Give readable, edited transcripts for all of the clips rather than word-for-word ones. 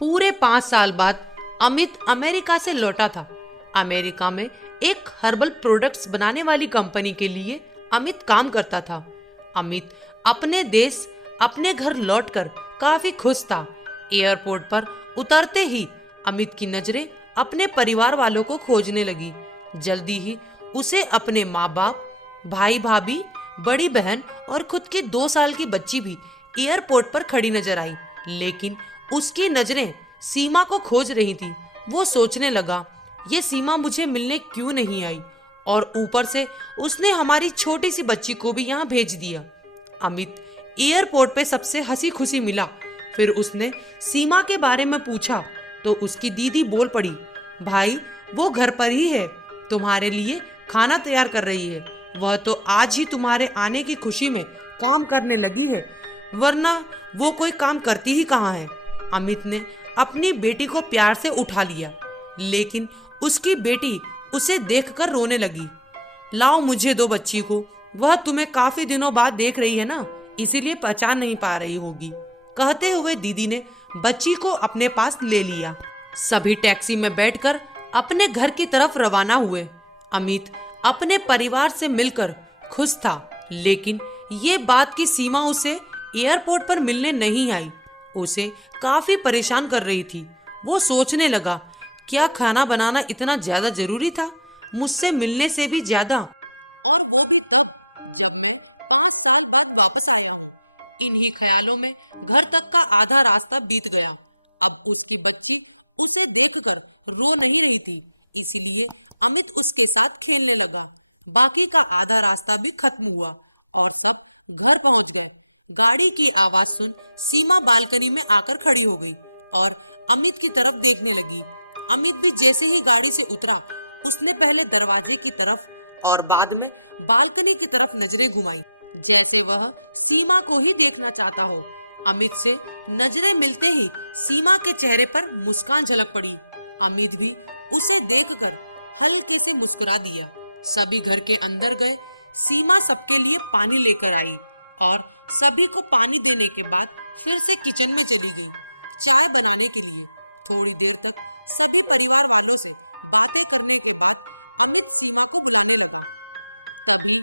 पूरे 5 साल बाद अमित अमेरिका से लौटा था। अमेरिका में एक हर्बल प्रोडक्ट्स बनाने वाली कंपनी के लिए अमित काम करता था। अमित अपने देश अपने घर लौटकर काफी खुश था। एयरपोर्ट पर उतरते ही अमित की नजरें अपने परिवार वालों को खोजने लगी। जल्दी ही उसे अपने माँ बाप, भाई भाभी, बड़ी बहन और खुद की 2 साल की बच्ची भी एयरपोर्ट पर खड़ी नजर आई। लेकिन उसकी नजरें सीमा को खोज रही थी। वो सोचने लगा, ये सीमा मुझे मिलने क्यों नहीं आई, और ऊपर से उसने हमारी छोटी सी बच्ची को भी यहाँ भेज दिया। अमित एयरपोर्ट पे सबसे हंसी खुशी मिला। फिर उसने सीमा के बारे में पूछा तो उसकी दीदी बोल पड़ी, भाई वो घर पर ही है, तुम्हारे लिए खाना तैयार कर रही है। वह तो आज ही तुम्हारे आने की खुशी में काम करने लगी है, वरना वो कोई काम करती ही कहाँ है। अमित ने अपनी बेटी को प्यार से उठा लिया, लेकिन उसकी बेटी उसे देखकर रोने लगी। लाओ मुझे दो बच्ची को, वह तुम्हें काफी दिनों बाद देख रही है ना, इसीलिए पहचान नहीं पा रही होगी। कहते हुए दीदी ने बच्ची को अपने पास ले लिया। सभी टैक्सी में बैठकर अपने घर की तरफ रवाना हुए। अमित अपने परिवार से मिलकर खुश था, लेकिन ये बात की सीमा उसे एयरपोर्ट पर मिलने नहीं आई उसे काफी परेशान कर रही थी। वो सोचने लगा, क्या खाना बनाना इतना ज्यादा जरूरी था, मुझसे मिलने से भी ज्यादा। इन्हीं ख्यालों में घर तक का आधा रास्ता बीत गया। अब उसकी बच्ची उसे देखकर रो नहीं रही थी, इसलिए अमित उसके साथ खेलने लगा। बाकी का आधा रास्ता भी खत्म हुआ और सब घर पहुंच गए। गाड़ी की आवाज सुन सीमा बालकनी में आकर खड़ी हो गई और अमित की तरफ देखने लगी। अमित भी जैसे ही गाड़ी से उतरा, उसने पहले दरवाजे की तरफ और बाद में बालकनी की तरफ नजरें घुमाई, जैसे वह सीमा को ही देखना चाहता हो। अमित से नजरें मिलते ही सीमा के चेहरे पर मुस्कान झलक पड़ी। अमित भी उसे देखकर हल्के से मुस्कुरा दिया। सभी घर के अंदर गए। सीमा सबके लिए पानी लेकर आई और सभी को पानी देने के बाद फिर से किचन में चली गई चाय बनाने के लिए। थोड़ी देर तक सभी परिवार वालों से बातें करने के बाद अमित सीमा को बुलाने लगा। तभी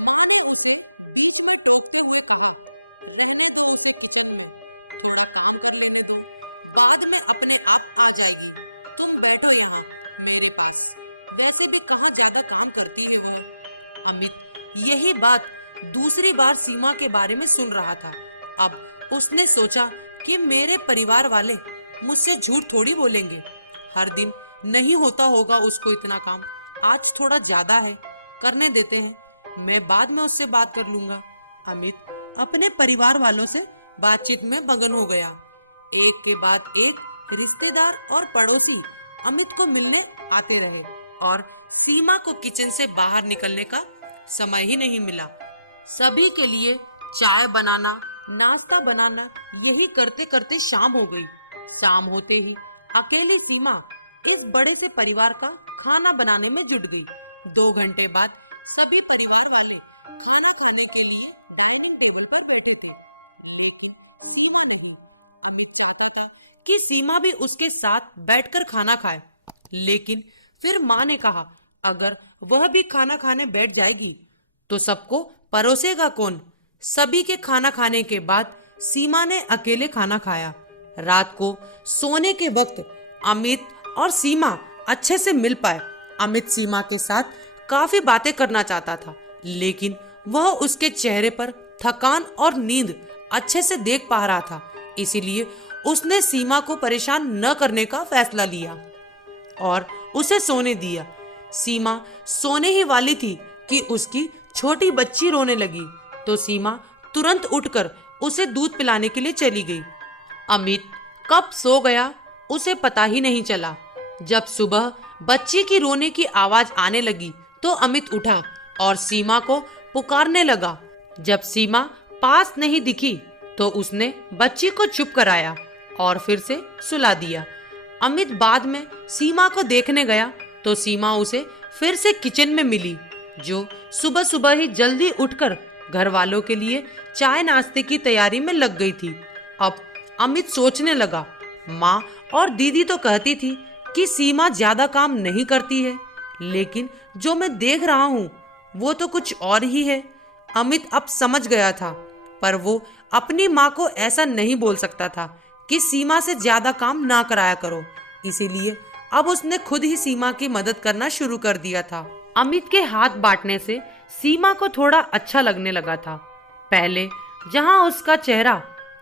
माँ ने उसे बीच में टोकते हुए कहा, बाद में अपने आप आ जाएगी, तुम बैठो यहाँ मेरे पास। वैसे भी कहाँ ज्यादा काम करती है वह। अमित यही बात दूसरी बार सीमा के बारे में सुन रहा था। अब उसने सोचा कि मेरे परिवार वाले मुझसे झूठ थोड़ी बोलेंगे। हर दिन नहीं होता होगा उसको इतना काम, आज थोड़ा ज्यादा है, करने देते हैं, मैं बाद में उससे बात कर लूंगा। अमित अपने परिवार वालों से बातचीत में मगन हो गया। एक के बाद एक रिश्तेदार और पड़ोसी अमित को मिलने आते रहे और सीमा को किचन से बाहर निकलने का समय ही नहीं मिला। सभी के लिए चाय बनाना, नाश्ता बनाना, यही करते करते शाम हो गई। शाम होते ही अकेली सीमा इस बड़े से परिवार का खाना बनाने में जुट गई। 2 घंटे बाद सभी परिवार वाले खाना खाने के लिए डाइनिंग टेबल पर बैठे थे, लेकिन सीमा नहीं। अमित चाहता था कि सीमा भी उसके साथ बैठकर खाना खाए, लेकिन फिर माँ ने कहा, अगर वह भी खाना खाने बैठ जाएगी तो सबको परोसेगा कौन। सभी के खाना खाने के बाद सीमा ने अकेले खाना खाया। रात को सोने के वक्त अमित और सीमा अच्छे से मिल पाए। अमित सीमा के साथ काफी बातें करना चाहता था, लेकिन वह उसके चेहरे पर थकान और नींद अच्छे से देख पा रहा था, इसीलिए उसने सीमा को परेशान न करने का फैसला लिया और उसे सोने दिया। सीमा सोने ही वाली थी कि उसकी छोटी बच्ची रोने लगी, तो सीमा तुरंत उठकर उसे दूध पिलाने के लिए चली गई। अमित कब सो गया उसे पता ही नहीं चला। जब सुबह बच्ची की रोने की आवाज आने लगी तो अमित उठा और सीमा को पुकारने लगा। जब सीमा पास नहीं दिखी तो उसने बच्ची को चुप कराया और फिर से सुला दिया। अमित बाद में सीमा को देखने गया तो सीमा उसे फिर से किचन में मिली, जो सुबह सुबह ही जल्दी उठकर घर वालों के लिए चाय नाश्ते की तैयारी में लग गई थी। अब अमित सोचने लगा, माँ और दीदी तो कहती थी कि सीमा ज्यादा काम नहीं करती है, लेकिन जो मैं देख रहा हूँ वो तो कुछ और ही है। अमित अब समझ गया था, पर वो अपनी माँ को ऐसा नहीं बोल सकता था कि सीमा से ज्यादा काम ना कराया करो। इसीलिए अब उसने खुद ही सीमा की मदद करना शुरू कर दिया था। अमित के हाथ बांटने से सीमा को थोड़ा अच्छा लगने लगा था। पहले जहां उसका चेहरा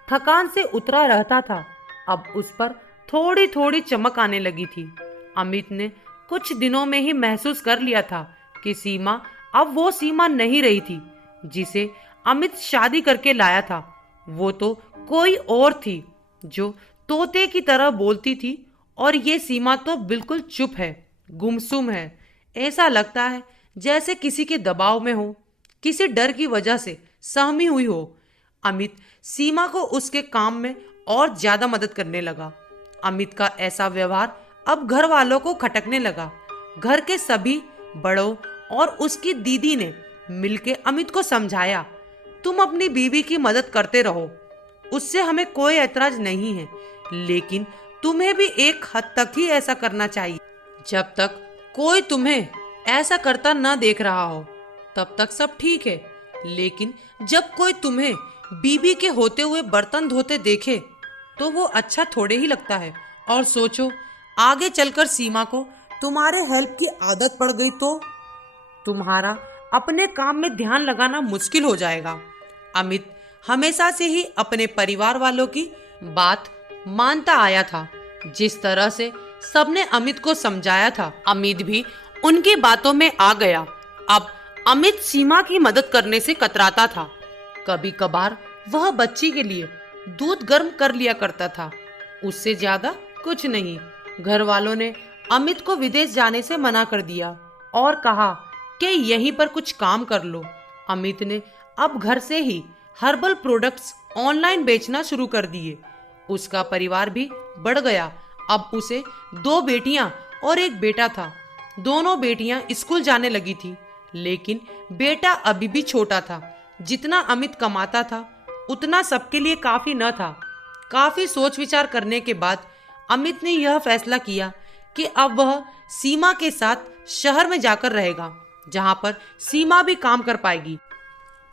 थकान से उतरा रहता था, अब उस पर थोड़ी थोड़ी चमक आने लगी थी। अमित ने कुछ दिनों में ही महसूस कर लिया था कि सीमा अब वो सीमा नहीं रही थी जिसे अमित शादी करके लाया था। वो तो कोई और थी, जो तोते की तरह बोलती थी, और ये सीमा तो बिल्कुल चुप है, गुमसुम है। ऐसा लगता है जैसे किसी के दबाव में हो, किसी डर की वजह से सहमी हुई हो। अमित सीमा को उसके काम में और ज्यादा मदद करने लगा। अमित का ऐसा व्यवहार अब घर वालों को खटकने लगा। घर के सभी बड़ों और उसकी दीदी ने मिलके अमित को समझाया, तुम अपनी बीवी की मदद करते रहो, उससे हमें कोई ऐतराज नहीं है, लेकिन तुम्हें भी एक हद तक ही ऐसा करना चाहिए। जब तक कोई तुम्हें ऐसा करता न देख रहा हो तब तक सब ठीक है, लेकिन जब कोई तुम्हें बीबी के होते हुए बर्तन धोते देखे तो वो अच्छा थोड़े ही लगता है। और सोचो, आगे चलकर सीमा को तुम्हारे हेल्प की आदत पड़ गई तो तुम्हारा अपने काम में ध्यान लगाना मुश्किल हो जाएगा। अमित हमेशा से ही अपने परिवार वालों की बात मानता आया था। जिस तरह से सबने अमित को समझाया था, अमित भी उनकी बातों में आ गया। अब अमित सीमा की मदद करने से कतराता था। कभी कभार वह बच्ची के लिए दूध गर्म कर लिया करता था, उससे ज्यादा कुछ नहीं। घर वालों ने अमित को विदेश जाने से मना कर दिया और कहा कि यहीं पर कुछ काम कर लो। अमित ने अब घर से ही हर्बल प्रोडक्ट्स ऑनलाइन बेचना शुरू कर दिए। उसका परिवार भी बढ़ गया। अब उसे 2 बेटियां और 1 बेटा था। दोनों बेटियां स्कूल जाने लगी थी, लेकिन बेटा अभी भी छोटा था। जितना अमित कमाता था उतना सबके लिए काफी न था। काफी सोच विचार करने के बाद अमित ने यह फैसला किया कि अब वह सीमा के साथ शहर में जाकर रहेगा, जहां पर सीमा भी काम कर पाएगी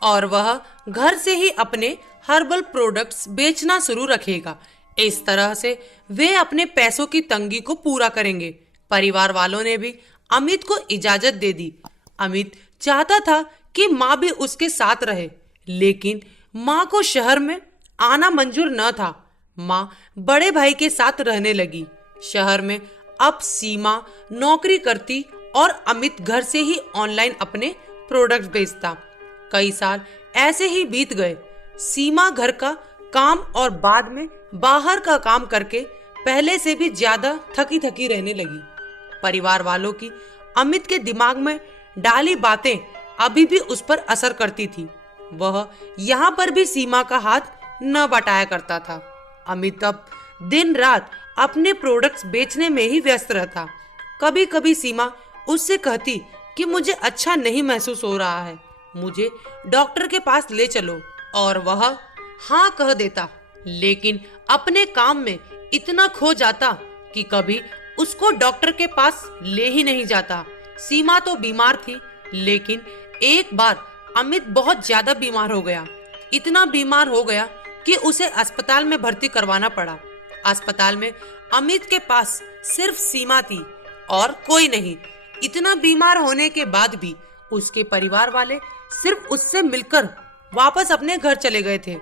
और वह घर से ही अपने हर्बल प्रोडक्ट्स बेचना शुरू रखेगा। इस तरह से वे अपने पैसों की तंगी को पूरा करेंगे। परिवार वालों ने भी अमित को इजाजत दे दी। अमित चाहता था कि माँ भी उसके साथ रहे, लेकिन माँ को शहर में आना मंजूर न था। माँ बड़े भाई के साथ रहने लगी। शहर में अब सीमा नौकरी करती और अमित घर से ही ऑनलाइन अपने प्रोडक्ट्स बेचता। कई साल ऐसे ही बीत गए। सीमा घर का काम और बाद में बाहर का काम करके पहले से भी ज्यादा थकी थकी रहने लगी। परिवार वालों की अमित के दिमाग में डाली बातें अभी भी उस पर असर करती थी। वह यहाँ पर भी सीमा का हाथ न बटाया करता था। अमित अब दिन रात अपने प्रोडक्ट्स बेचने में ही व्यस्त रहता। कभी कभी सीमा उससे कहती कि मुझे अच्छा नहीं महसूस हो रहा है, मुझे डॉक्टर के पास ले चलो, और वह हाँ कह देता, लेकिन अपने काम में इतना खो जाता कि कभी उसको डॉक्टर के पास ले ही नहीं जाता। सीमा तो बीमार थी, लेकिन एक बार अमित बहुत ज्यादा बीमार हो गया। इतना बीमार हो गया कि उसे अस्पताल में भर्ती करवाना पड़ा। अस्पताल में अमित के पास सिर्फ सीमा थी और कोई नहीं। इतना बीमार होने के बाद भी उसके परिवार वाले सिर्फ उससे मिलकर वापस अपने घर चले गए थे।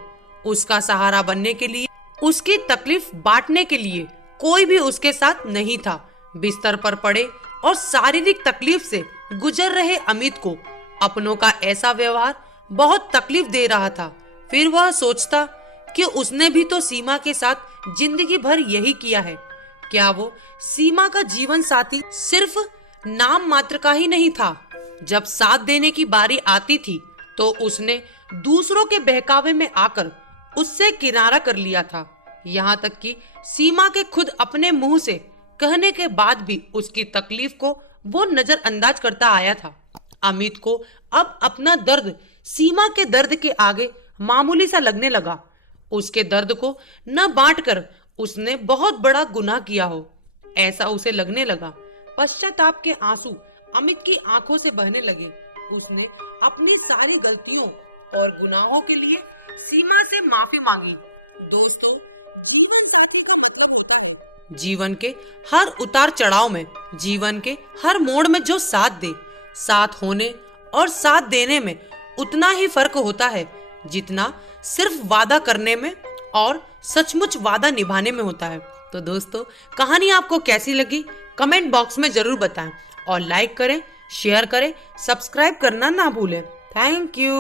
उसका सहारा बनने के लिए, उसकी तकलीफ बांटने के लिए कोई भी उसके साथ नहीं था। बिस्तर पर पड़े और शारीरिक तकलीफ से गुजर रहे अमित को अपनों का ऐसा व्यवहार बहुत तकलीफ दे रहा था। फिर वह सोचता कि उसने भी तो सीमा के साथ जिंदगी भर यही किया है। क्या वो सीमा का जीवन साथी सिर्फ नाम मात्र का ही नहीं था? जब साथ देने की बारी आती थी तो उसने दूसरों के बहकावे में आकर उससे किनारा कर लिया था। यहाँ तक कि सीमा के खुद अपने मुंह से कहने के बाद भी उसकी तकलीफ को वो नजरअंदाज करता आया था। अमित को अब अपना दर्द सीमा के दर्द के आगे मामूली सा लगने लगा। उसके दर्द को न बांटकर उसने बहुत बड़ा गुनाह किया हो, ऐसा उसे लगने लगा। पश्चाताप के आंसू अमित की आंखों से बहने लगे। उसने अपनी सारी गलतियों और गुनाहों के लिए सीमा से माफी मांगी। दोस्तों, जीवन साथी का मतलब होता है जीवन के हर उतार चढ़ाव में, जीवन के हर मोड़ में जो साथ दे। साथ होने और साथ देने में उतना ही फर्क होता है जितना सिर्फ वादा करने में और सचमुच वादा निभाने में होता है। तो दोस्तों, कहानी आपको कैसी लगी कमेंट बॉक्स में जरूर बताएं और लाइक करें, शेयर करें, सब्सक्राइब करना ना भूलें। Thank you.